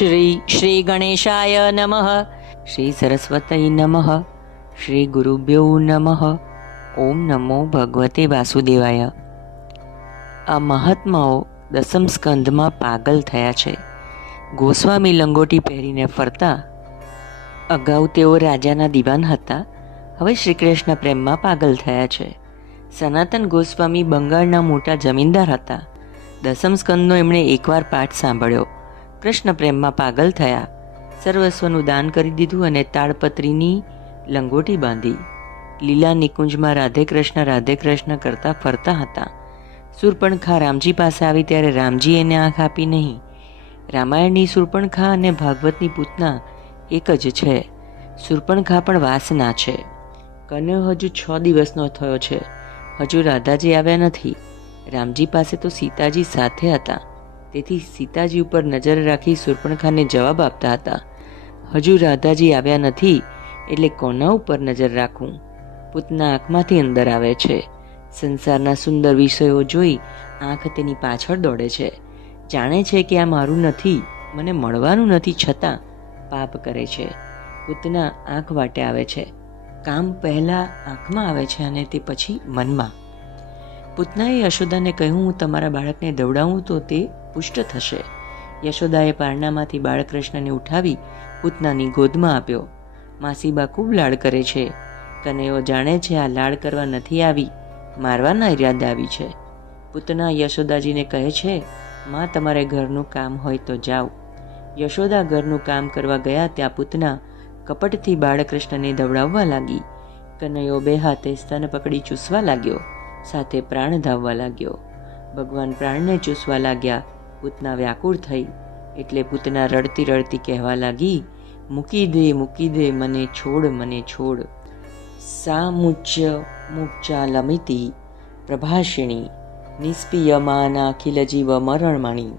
શ્રી શ્રી ગણેશાય નમઃ શ્રી સરસ્વતી નમઃ શ્રી ગુરુભ્યો નમઃ ઓમ નમો ભગવતે વાસુદેવાય આ મહાત્માઓ દસમ સ્કંધમાં પાગલ થયા છે. ગોસ્વામી લંગોટી પહેરીને ફરતા અગાઉ તેઓ રાજાના દિવાન હતા. હવે શ્રી કૃષ્ણ પ્રેમમાં પાગલ થયા છે. સનાતન ગોસ્વામી બંગાળના મોટા જમીનદાર હતા. દસમ સ્કંદનો એમણે એકવાર પાઠ સાંભળ્યો. કૃષ્ણ પ્રેમમાં પાગલ થયા. સર્વસ્વનું દાન કરી દીધું અને તાડપત્રીની લંગોટી બાંધી. લીલા નિકુંજમાં રાધે કૃષ્ણ રાધે કૃષ્ણ કરતા ફરતા હતા. સુરપણખા રામજી પાસે આવી ત્યારે રામજી એને આંખ આપી નહીં. રામાયણની સુરપણખા અને ભાગવતની પૂતના એક જ છે. સુરપણખા પણ વાસના છે. કન્યો હજુ છ દિવસનો થયો છે. હજુ રાધાજી આવ્યા નથી. રામજી પાસે તો સીતાજી સાથે હતા. તેથી સીતાજી ઉપર નજર રાખી સુરપણખાને જવાબ આપતા હતા, હજુ રાધાજી આવ્યા નથી, એટલે કોના ઉપર નજર રાખું? પૂતના આંખમાંથી અંદર આવે છે. સંસારના સુંદર વિષયો જોઈ આંખ તેની પાછળ દોડે છે. જાણે છે કે આ મારું નથી, મને મળવાનું નથી છતાં પાપ કરે છે. પૂતના આંખ વાટે આવે છે. કામ પહેલાં આંખમાં આવે છે અને તે પછી મનમાં. પૂતનાએ યશોદાને કહ્યું, હું તમારા બાળકને દવડાવું તો તે પુષ્ટ થશે. યશોદાએ પારણામાંથી બાળકૃષ્ણને ઉઠાવી પૂતનાની ગોદમાં આપ્યો. માસીબા ખૂબ લાડ કરે છે. કનૈયો જાણે છે આ લાડ કરવા નથી આવી. મારવાના ઈરાદે આવી છે. પૂતના યશોદાજીને કહે છે, માં, તમારે ઘરનું કામ હોય તો જાઓ. યશોદા ઘરનું કામ કરવા ગયા ત્યાં પૂતના કપટથી બાળકૃષ્ણને દવડાવવા લાગી. કનૈયો બે હાથે સ્તન પકડી ચૂસવા લાગ્યો. સાથે પ્રાણ ધાવવા લાગ્યો. ભગવાન પ્રાણને ચૂસવા લાગ્યા. પૂતના વ્યાકુળ થઈ. એટલે પૂતના રડતી રડતી કહેવા લાગી, મૂકી દે મૂકી દે, મને છોડ મને છોડ. સા મુચ્ય મુચ્ચા લમિતી પ્રભાષિણી નિષ્પિયમાનાખિલ જીવ મરણમણી,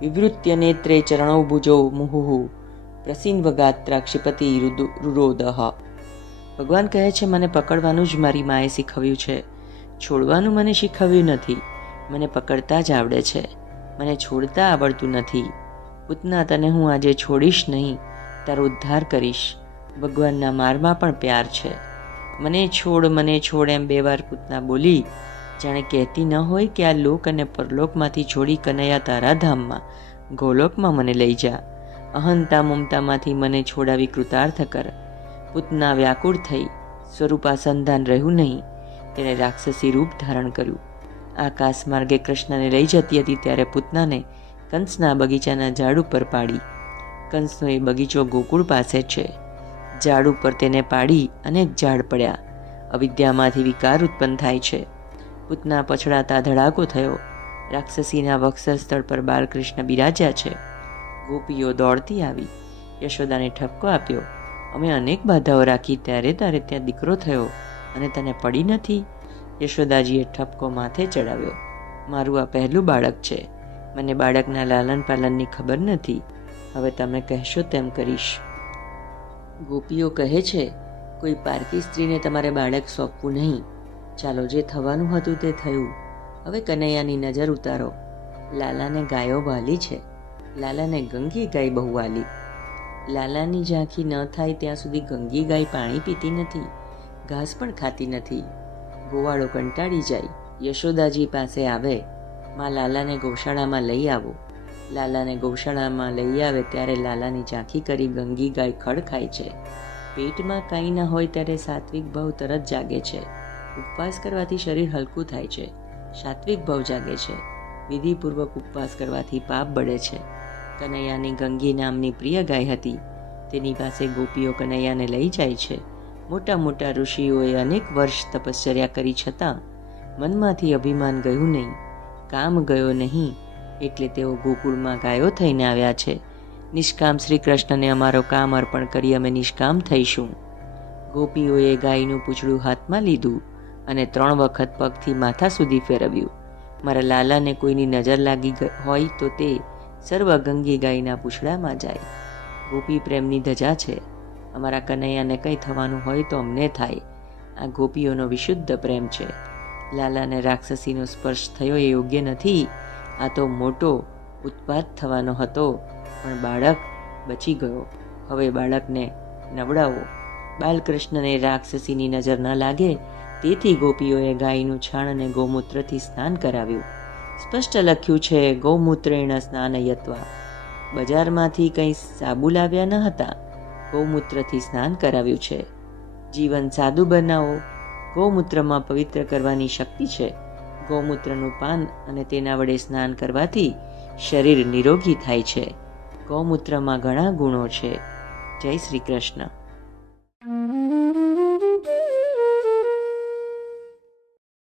વિવૃત્ય નેત્રે ચરણો ભુજો મુહુહુ પ્રસિન્વગાત્રા ક્ષિપતિ રુરોદહ. ભગવાન કહે છે, મને પકડવાનું જ મારી માએ શીખવ્યું છે. છોડવાનું મને શીખવ્યું નથી. મને પકડતા જ આવડે છે. મને છોડતા આવડતું નથી. પૂતના તને હું આજે છોડીશ નહીં. તારો ઉદ્ધાર કરીશ. ભગવાનના મારમાં પણ પ્યાર છે. મને છોડ મને છોડ એમ બે વાર પૂતના બોલી. જાણે કહેતી ન હોય કે આ લોક અને પરલોકમાંથી છોડી કનૈયા તારા ધામમાં, ગોલોકમાં મને લઈ જા. અહંતા મમતામાંથી મને છોડાવી કૃતાર્થ કર. પૂતના વ્યાકુળ થઈ. સ્વરૂપા સંધાન રહ્યું નહીં. તેણે રાક્ષસી રૂપ ધારણ કર્યું. આકાશ માર્ગે કૃષ્ણને લઈ જતી હતી ત્યારે પૂતનાને કંસના બગીચાના ઝાડ ઉપર પાડી. કંસનો એ બગીચો ગોકુળ પાસે છે. ઝાડ ઉપર તેને પાડી અનેક ઝાડ પડ્યા. અવિદ્યામાંથી વિકાર ઉત્પન્ન થાય છે. પૂતના પછડાતા ધડાકો થયો. રાક્ષસીના વક્ષર સ્થળ પર બાલકૃષ્ણ બિરાજ્યા છે. ગોપીઓ દોડતી આવી. યશોદાને ઠપકો આપ્યો. અમે અનેક બાધાઓ રાખી ત્યારે તારે ત્યાં દીકરો થયો. અને તને પડી નથી? યશોદાજીએ ઠપકો માથે ચડાવ્યો. મારું આ પહેલું બાળક છે. મને બાળકના લાલન પાલનની ખબર નથી. હવે તમે કહેશો તેમ કરીશ. ગોપીઓ કહે છે, કોઈ પારકી સ્ત્રીને તમારે બાળક સોંપવું નહીં. ચાલો, જે થવાનું હતું તે થયું. હવે કનૈયાની નજર ઉતારો. લાલાને ગાયો વાલી છે. લાલાને ગંગી ગાય બહુ વાલી. લાલાની ઝાંખી ન થાય ત્યાં સુધી ગંગી ગાય પાણી પીતી નથી. ઘાસ પણ ખાતી નથી. ગોવાળો કંટાળી જાય. યશોદાજી પાસે આવે. માં લાલાને ગૌશાળામાં લઈ આવો. લાલાને ગૌશાળામાં લઈ આવે ત્યારે લાલાની ઝાંખી કરી ગંગી ગાય ખડ ખાય છે. પેટમાં કાંઈ ના હોય ત્યારે સાત્વિક ભાવ તરત જાગે છે. ઉપવાસ કરવાથી શરીર હલકું થાય છે. સાત્વિક ભાવ જાગે છે. વિધિપૂર્વક ઉપવાસ કરવાથી પાપ બળે છે. કનૈયાની ગંગી નામની પ્રિય ગાય હતી. તેની પાસે ગોપીઓ કનૈયાને લઈ જાય છે. મોટા મોટા ઋષિઓએ અનેક વર્ષ તપશ્ચર્યા કરી છતાં મનમાંથી અભિમાન ગયું નહીં, કામ ગયો નહીં, એટલે તેઓ ગોકુળમાં ગાયો થઈને આવ્યા છે. નિષ્કામ શ્રી કૃષ્ણને અમારો કામ અર્પણ કરી અમે નિષ્કામ થઈશું. ગોપીઓએ ગાયનું પૂછડું હાથમાં લીધું અને ત્રણ વખત પગથી માથા સુધી ફેરવ્યું. મારા લાલાને કોઈની નજર લાગી હોય તો તે સર્વ ગંગી ગાયના પૂછડામાં જાય. ગોપી પ્રેમની ધજા છે. અમારા કનૈયાને કંઈ થવાનું હોય તો અમને થાય. આ ગોપીઓનો વિશુદ્ધ પ્રેમ છે. લાલાને રાક્ષસીનો સ્પર્શ થયો એ યોગ્ય નથી. આ તો મોટો ઉત્પાદ થવાનો હતો, પણ બાળક બચી ગયો. હવે બાળકને નવડાવો. બાલકૃષ્ણને રાક્ષસીની નજર ન લાગે, તેથી ગોપીઓએ ગાયનું છાણ અને ગૌમૂત્રથી સ્નાન કરાવ્યું. સ્પષ્ટ લખ્યું છે, ગૌમૂત્રેણ સ્નાનયત્વા. બજારમાંથી કંઈ સાબુ લાવ્યા ન હતા. ગૌમૂત્રથી સ્નાન કરાવ્યું છે. જીવન સાદું બનાવો. ગૌમૂત્રમાં પવિત્ર કરવાની શક્તિ છે. ગૌમૂત્રનું પાન અને તેના વડે સ્નાન કરવાથી શરીર નિરોગી થાય છે. ગૌમૂત્રમાં ઘણા ગુણો છે. જય શ્રી કૃષ્ણ.